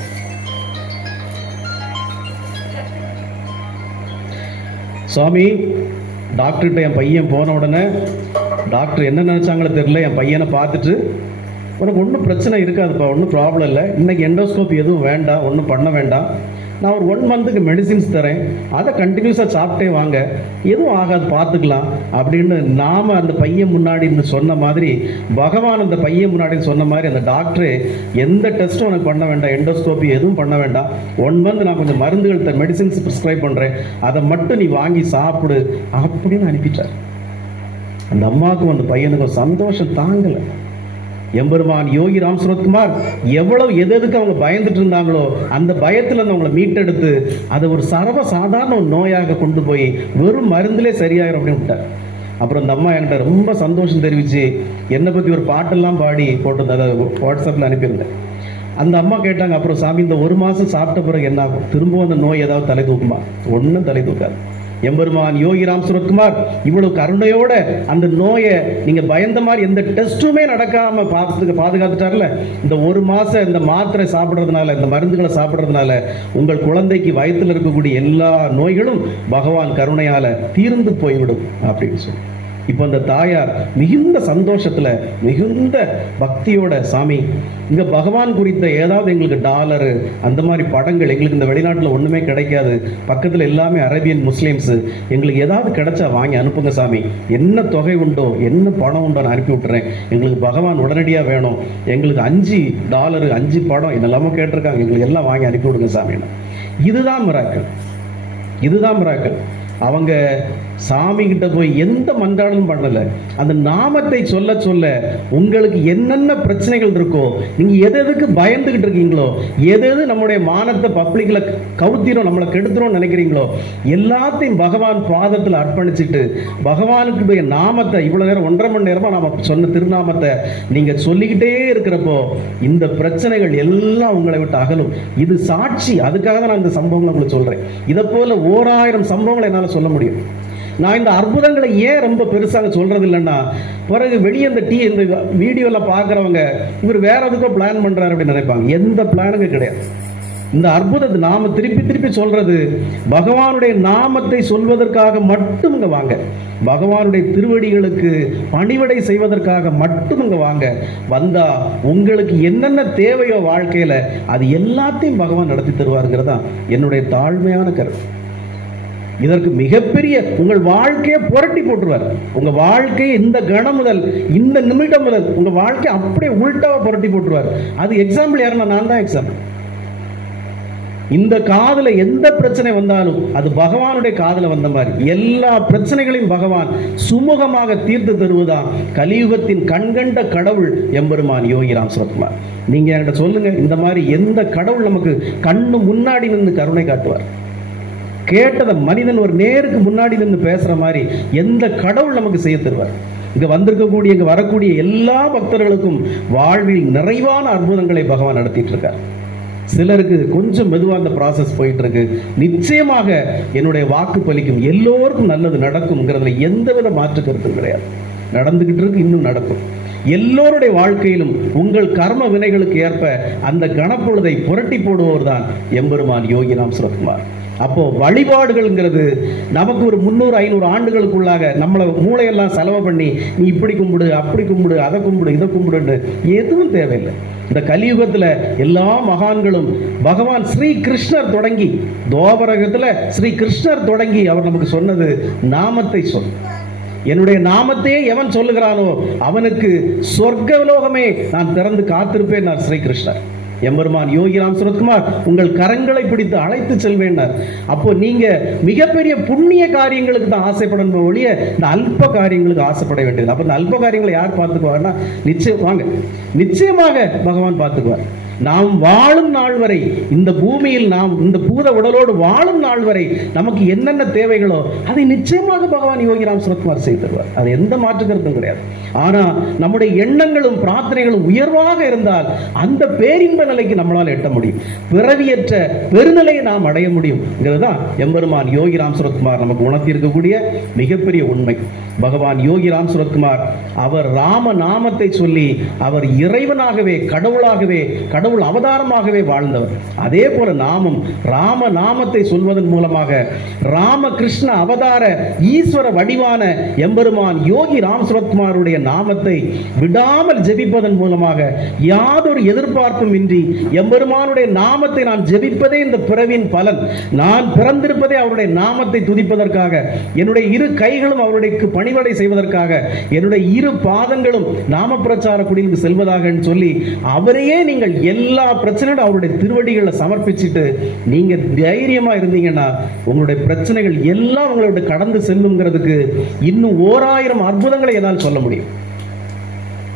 சுவாமி டாக்டர்கிட்ட என் பையன் போன உடனே டாக்டர் என்ன நினச்சாங்களோ தெரியல, என் பையனை பார்த்துட்டு உனக்கு ஒன்றும் பிரச்சனை இருக்காதுப்பா, ஒன்றும் ப்ராப்ளம் இல்லை, இன்றைக்கி எண்டோஸ்கோப்பி எதுவும் வேண்டாம், ஒன்றும் பண்ண வேண்டாம், நான் ஒரு 1 மந்த்துக்கு மெடிசின்ஸ் தரேன், அதை கண்டினியூஸாக சாப்பிட்டே வாங்க, எதுவும் ஆகாது பார்த்துக்கலாம் அப்படின்னு நாம் அந்த பையன் முன்னாடி சொன்ன மாதிரி, பகவான் அந்த பையன் முன்னாடி சொன்ன மாதிரி அந்த டாக்டரே எந்த டெஸ்ட்டும் உனக்கு பண்ண வேண்டாம், எண்டோஸ்கோப்பி எதுவும் பண்ண வேண்டாம், 1 மந்த் நான் கொஞ்சம் மருந்துகள் மெடிசின்ஸ் ப்ரிஸ்கிரைப் பண்ணுறேன், அதை மட்டும் நீ வாங்கி சாப்பிடு அப்படின்னு அனுப்பிட்டார். அந்த அம்மாவுக்கும் அந்த பையனுக்கும் சந்தோஷம் தாங்கலை. எம்பெருமான் யோகி ராம் சரத்குமார் எவ்வளவு எதுக்கு அவங்க பயந்துட்டு இருந்தாங்களோ அந்த பயத்துல அவங்களை மீட்டெடுத்து அதை ஒரு சர்வசாதாரண ஒரு நோயாக கொண்டு போய் வெறும் மருந்திலே சரியாயிரும் அப்படின்னு விட்டார். அப்புறம் அந்த அம்மா என்கிட்ட ரொம்ப சந்தோஷம் தெரிவிச்சு என்னை பற்றி ஒரு பாட்டெல்லாம் பாடி போட்டு அதை வாட்ஸ்அப்பில் அனுப்பியிருந்தேன். அந்த அம்மா கேட்டாங்க, அப்புறம் சாமி இந்த 1 மாதம் சாப்பிட்ட பிறகு என்ன ஆகும், திரும்பவும் அந்த நோய் ஏதாவது தலை தூக்குமா? ஒன்றும் தலை தூக்காது. எம்பெருமான் யோகி ராம் சரத்குமார் இவ்வளவு கருணையோட அந்த நோயை நீங்க பயந்த மாதிரி எந்த டெஸ்ட்டுமே நடக்காம பாதுகாத்துட்டார்ல. இந்த 1 மாசம் இந்த மாத்திரை சாப்பிட்றதுனால, இந்த மருந்துகளை சாப்பிட்றதுனால உங்கள் குழந்தைக்கு வயிற்றில் இருக்கக்கூடிய எல்லா நோய்களும் பகவான் கருணையால தீர்ந்து போய்விடும் அப்படின்னு சொல்லி இப்போ அந்த தாயார் மிகுந்த சந்தோஷத்துல மிகுந்த பக்தியோட, சாமி இங்க பகவான் குறித்த ஏதாவது எங்களுக்கு டாலரு அந்த மாதிரி படங்கள் எங்களுக்கு இந்த வெளிநாட்டில் ஒண்ணுமே கிடைக்காது, பக்கத்துல எல்லாமே அரேபியன் முஸ்லீம்ஸ், எங்களுக்கு ஏதாவது கிடைச்சா வாங்கி அனுப்புங்க சாமி, என்ன தொகை உண்டோ என்ன பணம் உண்டோ நான் அனுப்பி விட்டுறேன், எங்களுக்கு பகவான் உடனடியாக வேணும், எங்களுக்கு $5 5 படம் என்னெல்லாமோ கேட்டிருக்காங்க, எங்களுக்கு எல்லாம் வாங்கி அனுப்பி விடுங்க சாமி. இதுதான் மிராக்கிள், இதுதான் மிராக்கிள். அவங்க சாமி கிட்ட போய் எந்த மன்றாடலும் பண்ணல, அந்த நாமத்தை சொல்ல சொல்ல உங்களுக்கு என்னென்ன பிரச்சனைகள் இருக்கோ, நீங்க எதுக்கு பயந்துகிட்டு இருக்கீங்களோ, எது நம்முடைய மானத்தை பப்ளிக்ல கவுத்திரும் நம்மளை கெடுத்துரும் நினைக்கிறீங்களோ எல்லாத்தையும் பகவான் பாதத்தில் அர்ப்பணிச்சுட்டு பகவானுடைய நாமத்தை இவ்வளவு நேரம் 1.5 மணி நேரமா நாம சொன்ன திருநாமத்தை நீங்க சொல்லிக்கிட்டே இருக்கிறப்போ இந்த பிரச்சனைகள் எல்லாம் உங்களை விட்டு அகலும். இது சாட்சி, அதுக்காக தான் நான் இந்த சம்பவங்களை உங்களுக்கு சொல்றேன். இதை போல 1000 சம்பவங்களை என்னால் சொல்ல முடியும். நான் இந்த அற்புதங்களை ஏன் ரொம்ப பெருசாக சொல்றது இல்லைன்னா, பிறகு வெளியே இந்த வீடியோல பார்க்குறவங்க இவர் வேற எதுக்கோ பிளான் பண்றாரு அப்படின்னு நினைப்பாங்க. எந்த பிளானுங்க கிடையாது. இந்த அற்புதத்தை நாம திருப்பி திருப்பி சொல்றது பகவானுடைய நாமத்தை சொல்வதற்காக மட்டும் இங்க வாங்க. பகவானுடைய திருவடிகளுக்கு பணிவிடை செய்வதற்காக மட்டும் இங்க வாங்க. வந்தா உங்களுக்கு என்னென்ன தேவையோ வாழ்க்கையில அது எல்லாத்தையும் பகவான் நடத்தி தருவாருங்கிறதா என்னுடைய தாழ்மையான கருத்து. இதற்கு மிகப்பெரிய உங்கள் வாழ்க்கையை புரட்டி போட்டுருவார். உங்க வாழ்க்கையை இந்த கணம் முதல் இந்த நிமிடம் முதல் உங்க வாழ்க்கையை அப்படியே உள்டாவா புரட்டி போட்டுருவார். அது எக்ஸாம்பிள் யாருன்னா நான் தான் எக்ஸாம்பிள். இந்த காதுல எந்த பிரச்சனை வந்தாலும் அது பகவானுடைய காதுல வந்த மாதிரி எல்லா பிரச்சனைகளையும் பகவான் சுமூகமாக தீர்த்து தருவதான் கலியுகத்தின் கண்கண்ட கடவுள் எம்பெருமான் யோகிராம் சுரத்குமார். நீங்க என்கிட்ட சொல்லுங்க, இந்த மாதிரி எந்த கடவுள் நமக்கு கண்ணு முன்னாடி நின்று கருணை காட்டுவார்? கேட்டத மனிதன் ஒரு நேருக்கு முன்னாடி நின்று பேசுற மாதிரி எந்த கடவுள் நமக்கு செய்ய தருவார்? இங்க வந்திருக்கக்கூடிய இங்க வரக்கூடிய எல்லா பக்தர்களுக்கும் வாழ்வில் நிறைவான அற்புதங்களை பகவான் நடத்திட்டு இருக்கார். சிலருக்கு கொஞ்சம் மெதுவாக அந்த ப்ராசஸ் போயிட்டு இருக்கு. நிச்சயமாக என்னுடைய வாக்கு பலிக்கும், எல்லோருக்கும் நல்லது நடக்கும்ங்கிறதுல எந்தவித மாற்று கருத்தும் கிடையாது. நடந்துகிட்டு இருக்கு, இன்னும் நடக்கும். எல்லோருடைய வாழ்க்கையிலும் உங்கள் கர்ம வினைகளுக்கு ஏற்ப அந்த கணப்பொழுதை புரட்டி போடுவோர் தான் எம்பெருமான் யோகிராம் சுரத்குமார். அப்போ வழிபாடுகள்ங்கிறது நமக்கு ஒரு 300-500 ஆண்டுகளுக்குள்ளாக நம்மளை மூளையெல்லாம் செலவு பண்ணி நீ இப்படி கும்பிடு, அப்படி கும்பிடு, அதை கும்பிடு, இதை கும்பிடுன்னு எதுவும் தேவையில்லை. இந்த கலியுகத்துல எல்லா மகான்களும் பகவான் ஸ்ரீ கிருஷ்ணர் தொடங்கி துவாபரகத்துல ஸ்ரீ கிருஷ்ணர் தொடங்கி அவர் நமக்கு சொன்னது நாமத்தை சொல். என்னுடைய நாமத்தையே எவன் சொல்லுகிறானோ அவனுக்கு சொர்க்கலோகமே நான் திறந்து காத்திருப்பேன். நான் ஸ்ரீ கிருஷ்ணர் எம்பெருமான் யோகிராம் சுரத்குமார் உங்கள் கரங்களை பிடித்து அழைத்து செல்வேன்னார். அப்போ நீங்க மிகப்பெரிய புண்ணிய காரியங்களுக்கு தான் ஆசைப்படணும் ஒழிய இந்த அல்ப காரியங்களுக்கு ஆசைப்பட வேண்டியது. அப்ப இந்த அல்ப காரியங்களை யார் பார்த்துக்குவார்னா நிச்சயமாக பகவான் பார்த்துக்குவார். நாம் வாழும் நாள் வரை இந்த பூமியில் நாம் இந்த பூத உடலோடு வாழும் நாள் வரை நமக்கு என்னென்ன தேவைகளோ அதை நிச்சயமாக பகவான் யோகிராம் சுரத்குமார் செய்து தருவார். அது எந்த மாற்று கருத்தும் கிடையாது. ஆனா நம்முடைய எண்ணங்களும் பிரார்த்தனைகளும் உயர்வாக இருந்தால் அந்த பேரின்ப நிலைக்கு நம்மளால் எட்ட முடியும். பிறவியற்ற பெருநிலையை நாம் அடைய முடியும்ங்கிறதுதான் எம்பெருமான் யோகிராம் சுரத்குமார் நமக்கு உணர்த்தி இருக்கக்கூடிய மிகப்பெரிய உண்மை. பகவான் யோகிராம் சுரத்குமார் அவர் ராம நாமத்தை சொல்லி அவர் இறைவனாகவே கடவுளாகவே கடவுள் அவதாரமாகவே வாழ்ந்தவர். அதே போல நாமும் ராம நாமத்தை சொல்வதன் மூலமாக ராமகிருஷ்ண அவதார ஈஸ்வர வடிவான எம்பெருமான் யோகி ராம் சுரத்குமாருடைய நாமத்தை விடாமல் ஜெபிப்பதன் மூலமாக யாதொரு எதிர்பார்ப்பும் இன்றி எம்பெருமானுடைய நாமத்தை நான் ஜெபிப்பதே இந்த பிறவின் பலன். நான் பிறந்திருப்பதே அவருடைய நாமத்தை துதிப்பதற்காக, என்னுடைய இரு கைகளும் அவருடைய பணிவடை செய்வதற்காக, என்னுடைய இரு பாதங்களும் நாம பிரச்சார குடிலுக்கு செல்வதாக சொல்லி அவரையே நீங்கள் எல்லா பிரச்சனையும் அவருடைய திருவடிகளை சமர்ப்பிச்சுட்டு நீங்க தைரியமா இருந்தீங்கன்னா உங்களுடைய பிரச்சனைகள் எல்லாம் உங்களோட கடந்து செல்லுங்கிறதுக்கு இன்னும் 1000 அற்புதங்களை என்னால் சொல்ல முடியும்.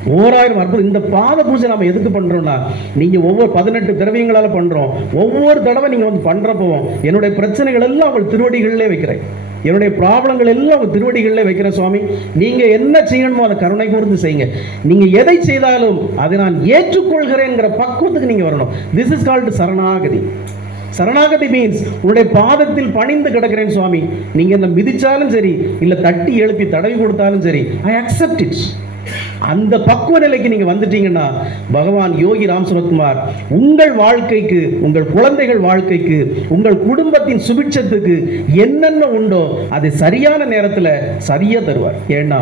1000 அற்புதம். இந்த பாத பூஜை நாம எதுக்கு பண்றோம்னா, நீங்க ஒவ்வொரு 18 திரவியங்களால பண்றோம். ஒவ்வொரு தடவை நீங்க வந்து பண்றப்போ என்னுடைய பிரச்சனைகள் எல்லாம் உங்கள் திருவடிகளிலே வைக்கிறேன். என்னுடைய ப்ராப்ளங்கள் எல்லாம் உங்க திருவடிகளிலே வைக்கிறேன் சுவாமி. நீங்க என்ன செய்யணுமோ அதை கருணை கூர்ந்து செய்யுங்க. நீங்க எதை செய்தாலும் அதை நான் ஏற்றுக்கொள்கிறேன்ங்கிற பக்குவத்துக்கு நீங்க வரணும். திஸ் இஸ் கால்டு சரணாகதி. சரணாகதி மீன்ஸ் உங்களுடைய பாதத்தில் பணிந்து கிடக்கிறேன் சுவாமி. நீங்க என்ன மிதிச்சாலும் சரி, இல்ல தட்டி எழுப்பி தடவி கொடுத்தாலும் சரி, ஐ அக்செப்ட் இட். அந்த பக்குவ நிலைக்கு நீங்க வந்துட்டீங்கன்னா பகவான் யோகி ராம் சுரத்குமார் உங்கள் வாழ்க்கைக்கு, உங்கள் குழந்தைகள் வாழ்க்கைக்கு, உங்கள் குடும்பத்தின் சுபிட்சத்துக்கு என்னென்ன உண்டோ அதை சரியான நேரத்தில் சரியா தருவார். ஏன்னா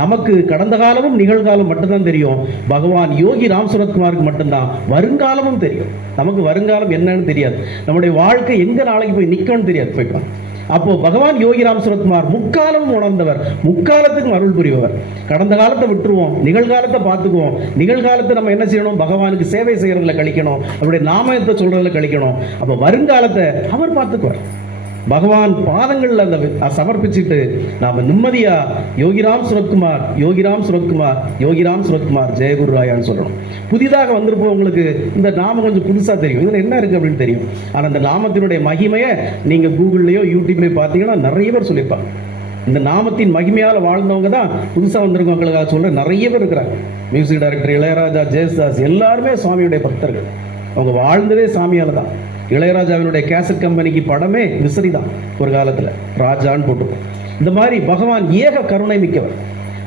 நமக்கு கடந்த காலமும் நிகழ்காலம் மட்டும்தான் தெரியும். பகவான் யோகி ராம் சுரத்குமாருக்கு மட்டும்தான் வருங்காலமும் தெரியும். நமக்கு வருங்காலம் என்னன்னு தெரியாது. நம்முடைய வாழ்க்கை எங்க நாளைக்கு போய் நிற்கணும்னு தெரியாது. போய்க்கலாம். அப்போ பகவான் யோகி ராம் சுரத்குமார் முக்காலமும் உணர்ந்தவர், முக்காலத்துக்கும் அருள் புரிபவர். கடந்த காலத்தை விட்டுருவோம், நிகழ்காலத்தை பார்த்துக்குவோம். நிகழ்காலத்தை நம்ம என்ன செய்யணும்? பகவானுக்கு சேவை செய்யறதுல கழிக்கணும், அவருடைய நாமத்தை சொல்றதுல கழிக்கணும். அப்ப வருங்காலத்தை அவர் பார்த்துக்குவார். பகவான் பாதங்கள்ல அந்த சமர்ப்பிச்சுட்டு நாம நிம்மதியா யோகிராம் சுரத்குமார், யோகிராம் சுரத்குமார், யோகிராம் சுரத்குமார், ஜெயகுரு ராயான்னு சொல்லணும். புதிதாக வந்திருப்போம், உங்களுக்கு இந்த நாமம் கொஞ்சம் புதுசா தெரியும், இதுல என்ன இருக்கு அப்படின்னு தெரியும். ஆனா அந்த நாமத்தினுடைய மகிமையை நீங்க கூகுள்லயோ யூடியூப்லயோ பார்த்தீங்கன்னா நிறைய பேர் சொல்லியிருப்பாங்க. இந்த நாமத்தின் மகிமையால வாழ்ந்தவங்க தான் புதுசா வந்திருக்கவங்களுக்காக சொல்ற நிறைய பேர் இருக்கிறாங்க. மியூசிக் டைரக்டர் இளையராஜா, ஜெயசுதாஸ் எல்லாருமே சுவாமியுடைய பக்தர்கள். அவங்க வாழ்ந்ததே சாமியால தான். இளையராஜாவினுடைய கேசட் கம்பெனிக்கு படமே விசிறி தான் ஒரு காலத்துல, ராஜான்னு போட்டுருக்கோம். இந்த மாதிரி பகவான் ஏக கருணை மிக்கவர்.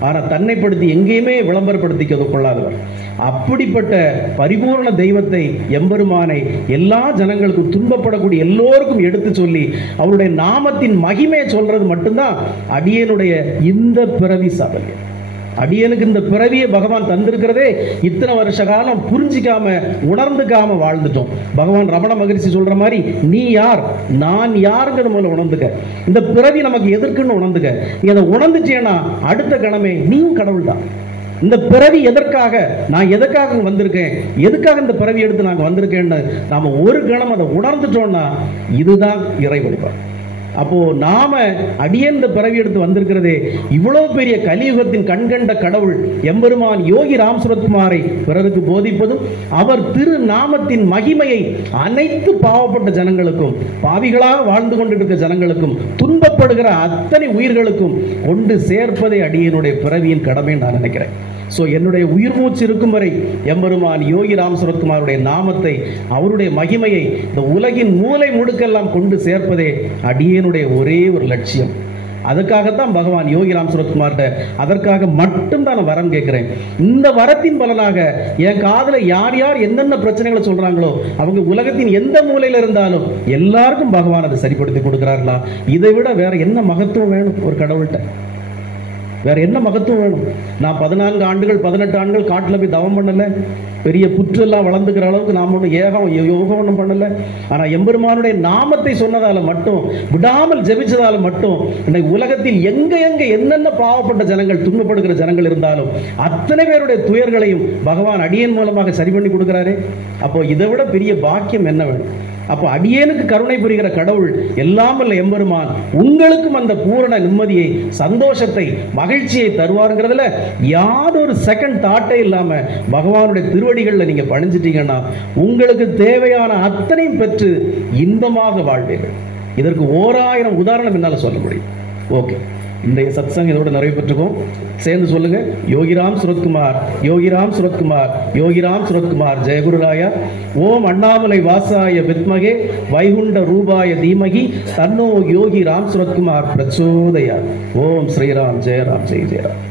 ஆனால் தன்னைப்படுத்தி எங்கேயுமே விளம்பரப்படுத்திக்க கொள்ளாதவர். அப்படிப்பட்ட பரிபூர்ண தெய்வத்தை, எம்பெருமானை எல்லா ஜனங்களுக்கும், துன்பப்படக்கூடிய எல்லோருக்கும் எடுத்து சொல்லி அவருடைய நாமத்தின் மகிமையை சொல்றது மட்டும்தான் அடியனுடைய இந்த பிறவி சாதனை. அடியனுக்கு இந்த பிறவியை பகவான் தந்திருக்கிறதே இத்தனை வருஷ காலம் புரிஞ்சிக்காம உணர்ந்துக்காம வாழ்ந்துட்டோம். பகவான் ரமண மகரிஷி சொல்ற மாதிரி, நீ யார் நான் யாருங்கிற முதல்ல உணர்ந்துக்க. இந்த பிறவி நமக்கு எதற்குன்னு உணர்ந்துக்க. நீ அதை உணர்ந்துச்சேன்னா அடுத்த கணமே நீயும் கடவுள் தான். இந்த பிறவி எதற்காக, நான் எதற்காக வந்திருக்கேன், எதுக்காக இந்த பிறவி எடுத்து நாங்கள் வந்திருக்கேன்னு நாம ஒரு கணம் அதை உணர்ந்துட்டோம்னா இதுதான் இறை வழிபாடு. அப்போ நாம அடியேன் இந்த பிறவி எடுத்து வந்திருக்கிறதே இவ்வளவு பெரிய கலியுகத்தின் கண்கண்ட கடவுள் எம்பெருமான் யோகி ராம் சுரத்குமாரை பிறருக்கு போதிப்பதும், அவர் திரு நாமத்தின் மகிமையை அனைத்து பாவப்பட்ட ஜனங்களுக்கும், பாவிகளாக வாழ்ந்து கொண்டிருக்கிற ஜனங்களுக்கும், துன்பப்படுகிற அத்தனை உயிர்களுக்கும் கொண்டு சேர்ப்பதே அடியனுடைய பிறவியின் கடமை நான் நினைக்கிறேன். ஸோ என்னுடைய உயிர் மூச்சு இருக்கும் வரை எம்பெருமான் யோகி ராம் சுரத்குமாருடைய நாமத்தை, அவருடைய மகிமையை இந்த உலகின் மூலை முடுக்கெல்லாம் கொண்டு சேர்ப்பதே அடியனுடைய ஒரே ஒரு லட்சியம். அதுக்காகத்தான் பகவான் யோகி ராம் சுரத்குமார்கிட்ட அதற்காக மட்டும்தான் நான் வரம் கேட்கிறேன். இந்த வரத்தின் பலனாக என் காதல யார் யார் என்னென்ன பிரச்சனைகளை சொல்றாங்களோ அவங்க உலகத்தின் எந்த மூலையில இருந்தாலும் எல்லாருக்கும் பகவான் அதை சரிப்படுத்தி கொடுக்கிறார்களா? இதை விட வேற என்ன மகத்துவம் வேணும் ஒரு கடவுள்கிட்ட? வேற என்ன மகத்துவம் வேணும்? நான் 14 ஆண்டுகள் 18 ஆண்டுகள் காட்டில் போய் தவம் பண்ணல, பெரிய புற்றெல்லாம் வளர்ந்துக்கிற அளவுக்கு நாம் ஒன்றும் யோகம் ஒன்றும் பண்ணல. ஆனால் எம்பெருமானுடைய நாமத்தை சொன்னதால மட்டும், விடாமல் ஜெபிச்சதால மட்டும் இன்னைக்கு உலகத்தில் எங்க என்னென்ன பாவப்பட்ட ஜனங்கள், துன்பப்படுகிற ஜனங்கள் இருந்தாலும் அத்தனை பேருடைய துயர்களையும் பகவான் அடியேன் மூலமாக சரி பண்ணி கொடுக்கிறாரே. அப்போ இதை விட பெரிய பாக்கியம் என்ன வேணும்? அப்போ அடியேனுக்கு கருணை புரிகிற கடவுள் எல்லாம் வல்ல எம்பெருமான் உங்களுக்கும் அந்த பூரண நிம்மதியை, சந்தோஷத்தை, மகிழ்ச்சியை தருவாருங்கிறதுல யாதொரு செகண்ட் தாட்டே இல்லாம பகவானுடைய திருவடிகளில் நீங்க பணிஞ்சிட்டீங்கன்னா உங்களுக்கு தேவையான அத்தனையும் பெற்று இன்பமாக வாழ்வீர்கள். இதற்கு 1000 உதாரணம் என்னால சொல்ல முடியும். ஓகே, இன்றைய சத்சங்கம் இதோட நிறைவு பெற்றுக்கோம். சேர்ந்து சொல்லுங்க, யோகிராம் சுரத்குமார், யோகிராம் சுரத்குமார், யோகிராம் சுரத்குமார், ஜெயகுருராயா. ஓம் அண்ணாமலை வாசாய வித்மகே வைகுண்ட ரூபாய தீமகி தன்னோ யோகி ராம் சுரத்குமார் பிரச்சோதயா. ஓம் ஸ்ரீராம், ஜெயராம், ஜெய் ஜெயராம்.